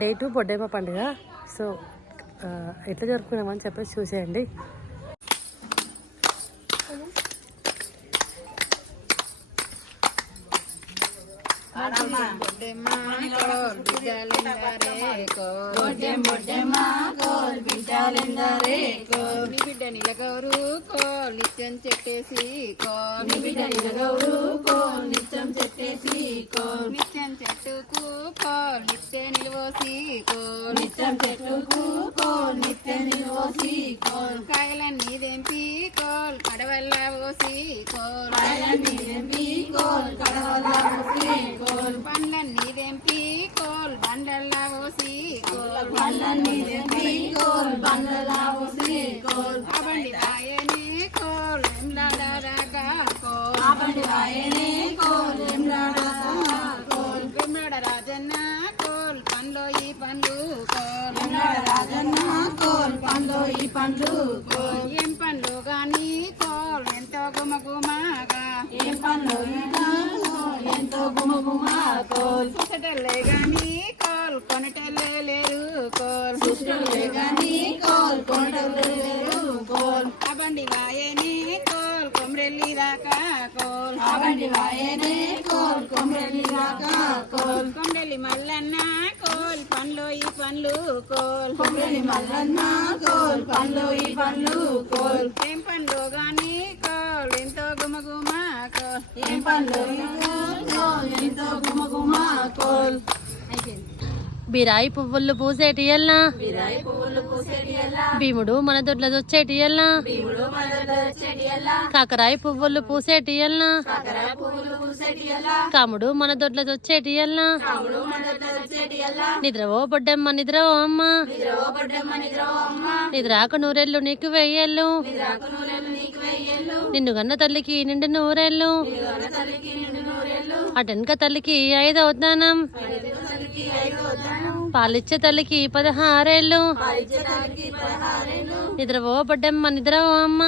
Day 2 Boddamma పండుగ. So ఎట్లా జరుపుకున్నామని చెప్పేసి చూసేయండి. బిడ్డ నిలగౌరు కోల్ నిత్యం చెప్పేసి కోల్ బిడ్డ నిలగౌరు కోల్ నిత్యం చెప్పేసి కోల్ నిత్యం చెట్టుకు కోల్ నిత్య నిలవోసి కోల్ నిత్యం చెట్టుకు కోల్ నిత్య నిలవోసి కోల్ కాయలన్నీ దెంపి కోల్ కడవల్ల పోసి కోల్ కాయలన్నీ దెంపి కోల్ కడవల్ల పోసి కోల్ పండ్లన్నీ దెంపి కోల్ బండల్లా పోసి కోల్ పండ్లన్నీ దెంపి కోల్ బండల్లా పోసి కోల్ అబండి రాయనే కోల్ ఎంలాడరాగా కోల్ అబండి రాయనే కోల్ ఎంలాడరాగా కోల్ వెమ్లాడ రాజన్న కోల్ పండ్లో ఈ పండ్లు కోల్ వెమ్లాడ రాజన్న కోల్ పండ్లో ఈ పండ్లు కోల్ ఏం పండ్లు గాని కోల్ ఎంతో గుమగుమాగా ఏం పండ్లు ఎంతో గుమగుమా కోల్ సుసటలే గాని కోల్ కొనటలే లేరు కోల్ సుసటలే గాని కోల్ కొనటలే లేరు కోల్ అబండి వాయనే కోల్ కొమ్రెల్లి దాకా కోల్ అబండి వాయనే కోల్ కొమ్రెల్లి దాకా కోల్ కొమ్రెల్లి మల్లన్న కోల్ పండ్లో ఈ పండ్లు కోల్ కొమ్రెల్లి మల్లన్న కోల్ పండ్లో ఈ పండ్లు కోల్ ఏం పండ్లు గాని కోల్ ఎంతో గుమగుమా కోల్ ఏం పండ్లు కోల్ ఎంతో గుమగుమా కోల్ బిరాయి పువ్వులు పూసేటియల్నా భీముడు మన దొడ్లదొచ్చేటియల్నా కాకరాయి పువ్వులు పూసేటియల్నా కాముడు మన దొడ్లదొచ్చేటియల్నా నిద్రవో బొడ్డమ్మ నిద్రవో అమ్మ నిద్రాక నూరెళ్ళు నీకు వెయ్యేళ్ళు నిన్ను గన్న తల్లికి నిండు నూరెళ్ళు అటెనక తల్లికి 5వ దానం పాలిచ్చే తల్లికి 16 ఏళ్ళు నిద్రవో బొడ్డమ్మ నిద్రవో అమ్మ